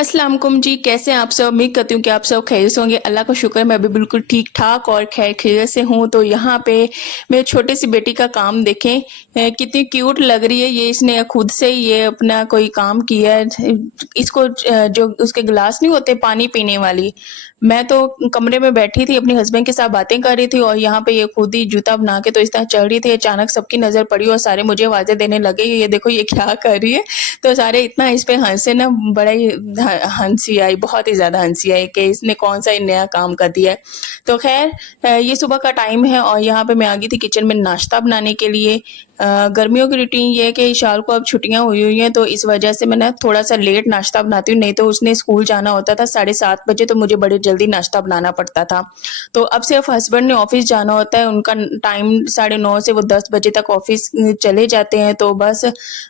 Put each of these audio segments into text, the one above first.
अस्सलाम वालेकुम जी, कैसे हैं आप सब। उम्मीद करती हूँ कि आप सब खैरियत से होंगे। अल्लाह का शुक्र है मैं भी बिल्कुल ठीक ठाक और खैरियत से हूँ। तो यहाँ पे मेरी छोटी सी बेटी का काम देखें, कितनी क्यूट लग रही है। ये इसने खुद से ही ये अपना कोई काम किया है। इसको जो उसके गिलास नहीं होते पानी पीने वाली, मैं तो कमरे में बैठी थी अपने हस्बैंड के साथ बातें कर रही थी और यहाँ पे ये खुद ही जूता बना के तो इस तरह चल रही थी। अचानक सबकी नजर पड़ी और सारे मुझे आवाजें देने लगे, ये देखो ये क्या कर रही है। तो सारे इतना इस पे हंसे ना, बड़ा ही हंसी आई, बहुत ही ज्यादा हंसी आई कि इसने कौन सा नया काम कर दिया है। तो खैर, ये सुबह का टाइम है और यहाँ पे मैं आ गई थी किचन में नाश्ता बनाने के लिए। गर्मियों की रूटीन ये है कि शाल को अब छुट्टियां हुई हैं तो इस वजह से मैं ना थोड़ा सा लेट नाश्ता बनाती हूँ, नहीं तो उसने स्कूल जाना होता था 7:30 बजे, तो मुझे बड़े जल्दी नाश्ता बनाना पड़ता था। तो अब सिर्फ हस्बैंड ने ऑफिस जाना होता है, उनका टाइम 9:30 से वो 10 बजे तक ऑफिस चले जाते हैं। तो बस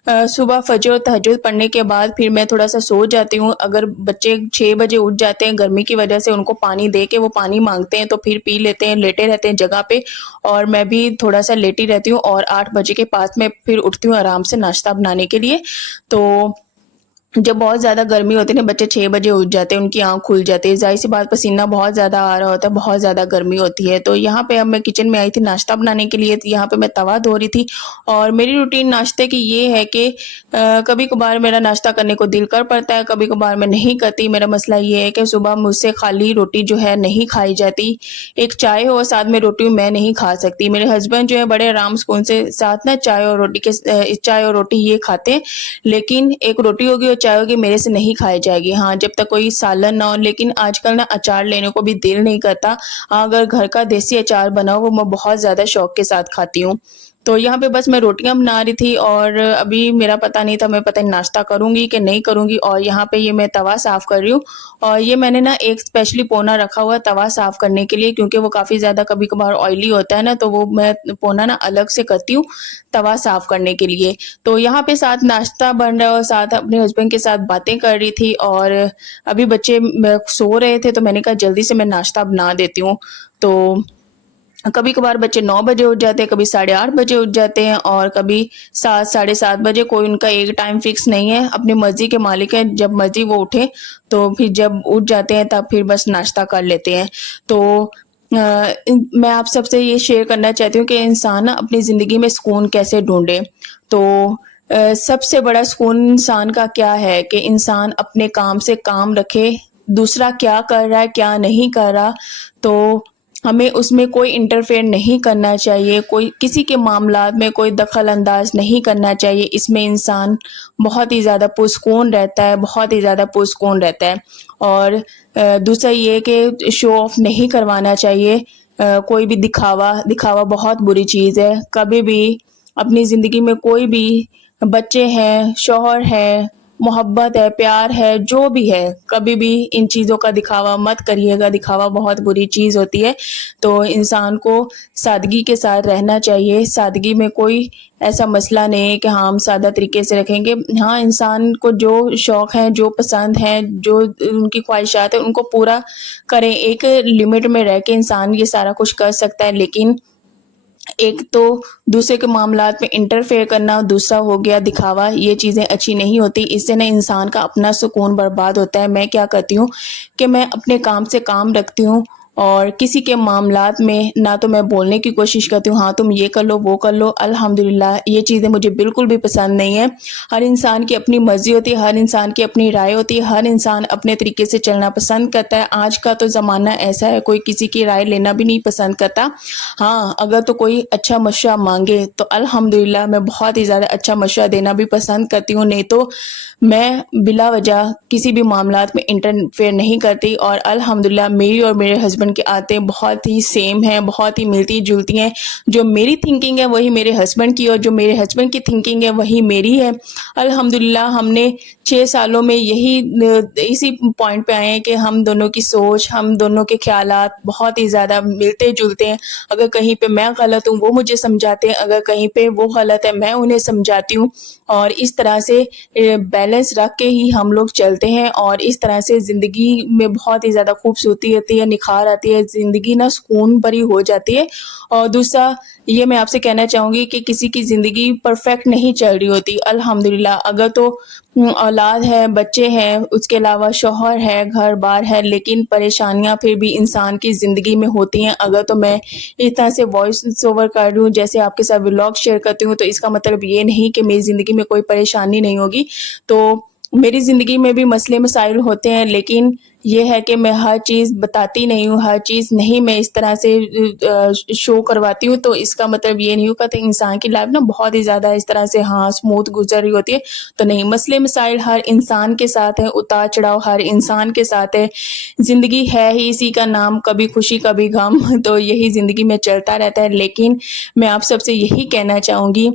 सुबह फजर और तहज्जुद पढ़ने के बाद फिर मैं थोड़ा सा सो जाती हूँ। अगर बच्चे 6 बजे उठ जाते हैं, गर्मी की वजह से उनको पानी दे के वो पानी मांगते हैं तो फिर पी लेते हैं, लेटे रहते हैं जगह पे। और मैं भी थोड़ा सा लेटी रहती हूँ और 8 बजे के पास में फिर उठती हूँ आराम से नाश्ता बनाने के लिए। तो जब बहुत ज़्यादा गर्मी होती है ना, बच्चे 6 बजे उठ जाते हैं, उनकी आँख खुल जाती है, ज़ाहिर सी बात पसीना बहुत ज़्यादा आ रहा होता है, बहुत ज़्यादा गर्मी होती है। तो यहाँ पे अब मैं किचन में आई थी नाश्ता बनाने के लिए, तो यहाँ पे मैं तवा धो रही थी। और मेरी रूटीन नाश्ते की ये है कि कभी कभार मेरा नाश्ता करने को दिल कर पड़ता है, कभी कभार मैं नहीं करती। मेरा मसला ये है कि सुबह मुझसे खाली रोटी जो है नहीं खाई जाती, एक चाय हो साथ में रोटी मैं नहीं खा सकती। मेरे हस्बैंड जो है बड़े आराम सुकून से साथ ना चाय और रोटी ये खाते हैं, लेकिन एक रोटी होगी और चाय होगी मेरे से नहीं खाई जाएगी। हाँ, जब तक कोई सालन ना हो। लेकिन आजकल ना अचार लेने को भी दिल नहीं करता। हाँ, अगर घर का देसी अचार बना हो वो मैं बहुत ज़्यादा शौक के साथ खाती हूँ। तो यहाँ पे बस मैं रोटियां बना रही थी और अभी मेरा पता नहीं था, मैं पता नहीं नाश्ता करूंगी कि नहीं करूंगी। और यहाँ पे ये मैं तवा साफ कर रही हूँ और ये मैंने ना एक स्पेशली पोना रखा हुआ है तवा साफ करने के लिए, क्योंकि वो काफ़ी ज़्यादा कभी कभार ऑयली होता है ना, तो वो मैं पोना ना अलग से करती हूँ तवा साफ करने के लिए। तो यहाँ पे साथ नाश्ता बन रहा है और साथ अपने हस्बैंड के साथ बातें कर रही थी। और अभी बच्चे सो रहे थे तो मैंने कहा जल्दी से मैं नाश्ता बना देती हूँ। तो कभी कभार बच्चे 9 बजे उठ जाते हैं, कभी 8:30 बजे उठ जाते हैं और कभी 7, 7:30 बजे। कोई उनका एक टाइम फिक्स नहीं है, अपनी मर्जी के मालिक हैं, जब मर्जी वो उठे। तो फिर जब उठ जाते हैं तब फिर बस नाश्ता कर लेते हैं। तो मैं आप सबसे ये शेयर करना चाहती हूँ कि इंसान ना अपनी ज़िंदगी में सुकून कैसे ढूंढे। तो सबसे बड़ा सुकून इंसान का क्या है कि इंसान अपने काम से काम रखे, दूसरा क्या कर रहा है क्या नहीं कर रहा, तो हमें उसमें कोई इंटरफेयर नहीं करना चाहिए, कोई किसी के मामलात में कोई दखल अंदाज नहीं करना चाहिए। इसमें इंसान बहुत ही ज़्यादा पुरसुकून रहता है, बहुत ही ज़्यादा पुरसुकून रहता है। और दूसरा ये कि शो ऑफ नहीं करवाना चाहिए। कोई भी दिखावा दिखावा बहुत बुरी चीज़ है। कभी भी अपनी ज़िंदगी में कोई भी बच्चे हैं, शौहर है, मोहब्बत है, प्यार है, जो भी है, कभी भी इन चीज़ों का दिखावा मत करिएगा। दिखावा बहुत बुरी चीज़ होती है। तो इंसान को सादगी के साथ रहना चाहिए। सादगी में कोई ऐसा मसला नहीं है कि हाँ हम सादा तरीके से रखेंगे। हाँ, इंसान को जो शौक़ है, जो पसंद है, जो उनकी ख्वाहिशात है उनको पूरा करें। एक लिमिट में रह के इंसान ये सारा कुछ कर सकता है, लेकिन एक तो दूसरे के मामलात में इंटरफेयर करना, दूसरा हो गया दिखावा। ये चीज़ें अच्छी नहीं होती, इससे ना इंसान का अपना सुकून बर्बाद होता है। मैं क्या करती हूँ कि मैं अपने काम से काम रखती हूँ और किसी के मामलात में ना तो मैं बोलने की कोशिश करती हूँ हाँ तुम ये कर लो वो कर लो। अल्हम्दुलिल्लाह ये चीज़ें मुझे बिल्कुल भी पसंद नहीं है। हर इंसान की अपनी मर्जी होती है, हर इंसान की अपनी राय होती है, हर इंसान अपने तरीके से चलना पसंद करता है। आज का तो ज़माना ऐसा है, कोई किसी की राय लेना भी नहीं पसंद करता। हाँ, अगर तो कोई अच्छा मशवरा मांगे तो अल्हम्दुलिल्लाह मैं बहुत ही ज़्यादा अच्छा मशवरा देना भी पसंद करती हूँ, नहीं तो मैं बिला वजह किसी भी मामलात में इंटरफेयर नहीं करती। और अल्हम्दुलिल्लाह मेरी और मेरे हस्बैंड की आदतें बहुत ही सेम हैं, बहुत ही मिलती जुलती हैं। जो मेरी थिंकिंग है वही मेरे हस्बैंड की और जो मेरे हस्बैंड की थिंकिंग है वही मेरी है। अल्हम्दुलिल्लाह हमने 6 सालों में इसी पॉइंट पे आए हैं कि हम दोनों की सोच, हम दोनों के ख़्यालात बहुत ही ज़्यादा मिलते जुलते हैं। अगर कहीं पे मैं गलत हूँ वो मुझे समझाते हैं, अगर कहीं पे वो गलत है मैं उन्हें समझाती हूँ। और इस तरह से बैलेंस रख के ही हम लोग चलते हैं और इस तरह से ज़िंदगी में बहुत ही ज़्यादा खूबसूरती आती है, निखार आती है, ज़िंदगी ना सुकून भरी हो जाती है। और दूसरा ये मैं आपसे कहना चाहूँगी कि किसी की ज़िंदगी परफ़ेक्ट नहीं चल रही होती, अल्हम्दुलिल्लाह। अगर तो औलाद है, बच्चे हैं, उसके अलावा शौहर है, घर-बार है, लेकिन परेशानियाँ फिर भी इंसान की ज़िंदगी में होती हैं। अगर तो मैं इस तरह से वॉइस ओवर कर रही हूँ, जैसे आपके साथ व्लॉग शेयर करती हूँ, तो इसका मतलब ये नहीं कि मेरी ज़िंदगी में कोई परेशानी नहीं होगी। तो मेरी ज़िंदगी में भी मसले-मसाइल होते हैं, लेकिन ये है कि मैं हर चीज़ बताती नहीं हूँ, हर चीज़ नहीं मैं इस तरह से शो करवाती हूँ, तो इसका मतलब ये नहीं होगा कि इंसान की लाइफ़ ना बहुत ही ज़्यादा इस तरह से स्मूथ गुज़र रही होती है। तो नहीं, मसले-मसाइल हर इंसान के साथ है, उतार-चढ़ाव हर इंसान के साथ है। ज़िंदगी है ही इसी का नाम, कभी खुशी कभी गम तो यही ज़िंदगी में चलता रहता है। लेकिन मैं आप सबसे यही कहना चाहूँगी,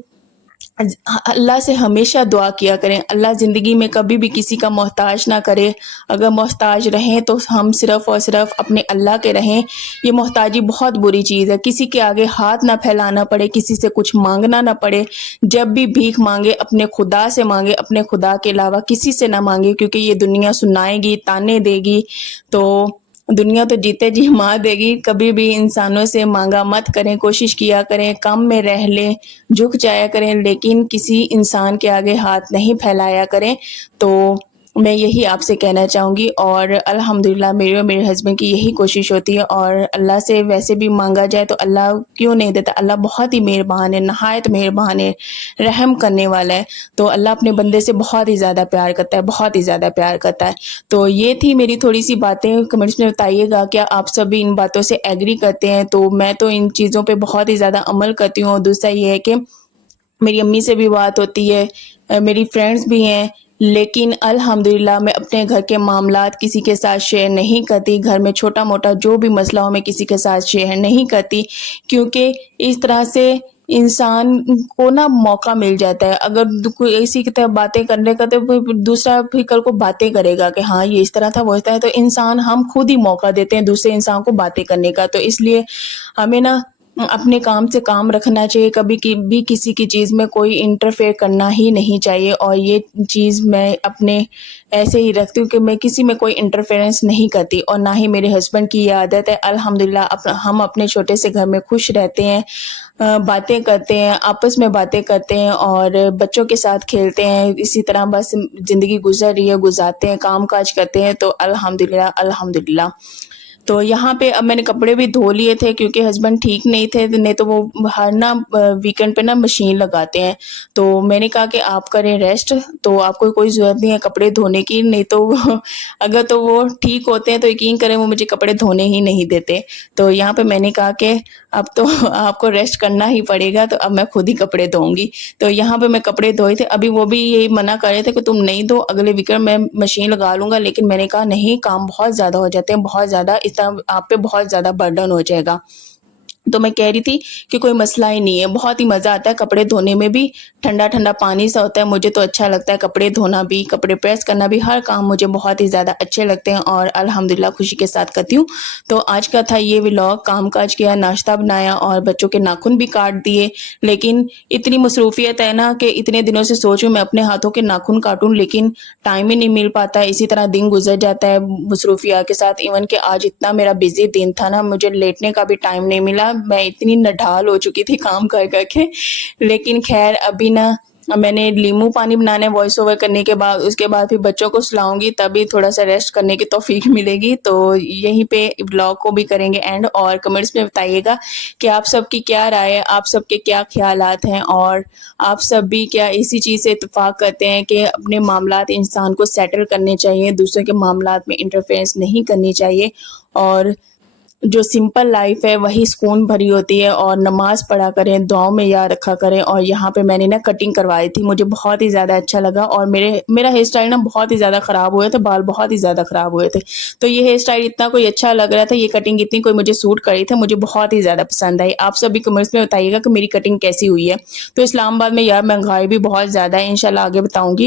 अल्लाह से हमेशा दुआ किया करें। अल्लाह ज़िंदगी में कभी भी किसी का मोहताज ना करे। अगर मोहताज रहें तो हम सिर्फ़ और सिर्फ़ अपने अल्लाह के रहें। ये मोहताजी बहुत बुरी चीज़ है। किसी के आगे हाथ ना फैलाना पड़े, किसी से कुछ माँगना ना पड़े। जब भी भीख माँगे अपने खुदा से माँगे, अपने खुदा के अलावा किसी से ना माँगे, क्योंकि ये दुनिया सुनाएगी, ताने देगी। तो दुनिया तो जीते जी मार देगी। कभी भी इंसानों से माँगा मत करें, कोशिश किया करें, कम में रह लें, झुक जाया करें, लेकिन किसी इंसान के आगे हाथ नहीं फैलाया करें। तो मैं यही आपसे कहना चाहूँगी, और अल्हम्दुलिल्लाह मेरे और मेरे हस्बैंड की यही कोशिश होती है। और अल्लाह से वैसे भी माँगा जाए तो अल्लाह क्यों नहीं देता। अल्लाह बहुत ही मेहरबान है, नहायत मेहरबान है, रहम करने वाला है। तो अल्लाह अपने बंदे से बहुत ही ज़्यादा प्यार करता है, बहुत ही ज़्यादा प्यार करता है। तो ये थी मेरी थोड़ी-सी बातें। कमेंट्स में बताइएगा क्या आप सभी इन बातों से एग्री करते हैं? तो मैं तो इन चीज़ों पे बहुत ही ज़्यादा अमल करती हूँ। और दूसरा ये है कि मेरी अम्मी से भी बात होती है, मेरी फ्रेंड्स भी हैं, लेकिन अल्हम्दुलिल्लाह मैं अपने घर के मामलात किसी के साथ शेयर नहीं करती। घर में छोटा-मोटा जो भी मसला हो मैं किसी के साथ शेयर नहीं करती, क्योंकि इस तरह से इंसान को ना मौका मिल जाता है। अगर कोई इसी की तरह बातें करने का, तो फिर दूसरा फिर कल को बातें करेगा कि हाँ, ये इस तरह था, वो इस तरह, तो इंसान हम खुद ही मौका देते हैं दूसरे इंसान को बातें करने का। तो इसलिए हमें ना अपने काम से काम रखना चाहिए, कभी भी किसी की चीज़ में कोई इंटरफेयर करना ही नहीं चाहिए। और ये चीज़ मैं अपने ऐसे ही रखती हूँ कि मैं किसी में कोई इंटरफेरेंस नहीं करती, और ना ही मेरे हस्बैंड की ये आदत है। अल्हम्दुलिल्लाह हम अपने छोटे से घर में खुश रहते हैं, बातें करते हैं, आपस में बातें करते हैं और बच्चों के साथ खेलते हैं। इसी तरह बस ज़िंदगी गुज़र रही है, गुज़ारते हैं, काम-काज करते हैं। तो अल्हम्दुलिल्लाह, अल्हम्दुलिल्लाह। तो यहाँ पे अब मैंने कपड़े भी धो लिए थे, क्योंकि हस्बैंड ठीक नहीं थे, नहीं तो वो हर ना वीकेंड पे ना मशीन लगाते हैं। तो मैंने कहा कि आप करें रेस्ट, तो आपको कोई ज़रूरत नहीं है कपड़े धोने की, नहीं तो अगर तो वो ठीक होते हैं तो यकीन करें वो मुझे कपड़े धोने ही नहीं देते। तो यहाँ पे मैंने कहा कि अब तो आपको रेस्ट करना ही पड़ेगा, तो अब मैं खुद ही कपड़े धोऊँगी। तो यहाँ पे मैं कपड़े धोए थे, अभी वो भी यही मना कर रहे थे कि तुम नहीं धो, अगले वीकेंड मैं मशीन लगा लूँगा। लेकिन मैंने कहा नहीं, काम बहुत ज़्यादा हो जाते हैं, बहुत ज़्यादा, इस तरह आप पे बहुत ज़्यादा बर्डन हो जाएगा। तो मैं कह रही थी कि कोई मसला ही नहीं है, बहुत ही मज़ा आता है कपड़े धोने में भी, ठंडा-ठंडा पानी सा होता है, मुझे तो अच्छा लगता है कपड़े धोना भी, कपड़े प्रेस करना भी, हर काम मुझे बहुत ही ज़्यादा अच्छे लगते हैं और अल्हम्दुलिल्लाह खुशी के साथ करती हूँ। तो आज का था ये व्लॉग, काम-काज किया, नाश्ता बनाया और बच्चों के नाखून भी काट दिए। लेकिन इतनी मसरूफ़ियत है ना कि इतने दिनों से सोच रही हूँ मैं अपने हाथों के नाखून काटूँ, लेकिन टाइम ही नहीं मिल पाता है। इसी तरह दिन गुज़र जाता है मसरूफ़ियत के साथ। इवन कि आज इतना मेरा बिज़ी दिन था ना, मुझे लेटने का भी टाइम नहीं मिला। मैं इतनी नढाल हो चुकी थी काम कर के। लेकिन खैर अभी ना मैंने नींबू पानी बनाना है वॉइस ओवर करने के बाद, उसके बाद फिर बच्चों को सुलाऊंगी, तभी थोड़ा सा रेस्ट करने की तौफीक मिलेगी। तो यहीं पे व्लॉग को भी करेंगे एंड, और कमेंट्स में बताइएगा कि आप सबकी क्या राय है, आप सबके क्या ख्यालात हैं, और आप सब भी क्या इसी चीज़ से इत्तेफाक करते हैं कि अपने मामलात इंसान को सेटल करने चाहिए, दूसरों के मामलात में इंटरफेरेंस नहीं करनी चाहिए, और जो सिंपल लाइफ है वही सुकून भरी होती है। और नमाज़ पढ़ा करें, दुआओं में याद रखा करें। और यहाँ पे मैंने ना कटिंग करवाई थी, मुझे बहुत ही ज़्यादा अच्छा लगा, और मेरा हेयर स्टाइल ना बहुत ही ज़्यादा ख़राब हुए थे, बाल बहुत ही ज़्यादा ख़राब हुए थे। तो ये हेयर स्टाइल इतना कोई अच्छा लग रहा था, ये कटिंग इतनी कोई मुझे सूट करी थी, मुझे बहुत ही ज़्यादा पसंद आई। आप सभी कमेंट्स में बताइएगा कि मेरी कटिंग कैसी हुई है। तो इस्लामाबाद में यार महंगाई भी बहुत ज़्यादा है, इंशाल्लाह आगे बताऊँगी।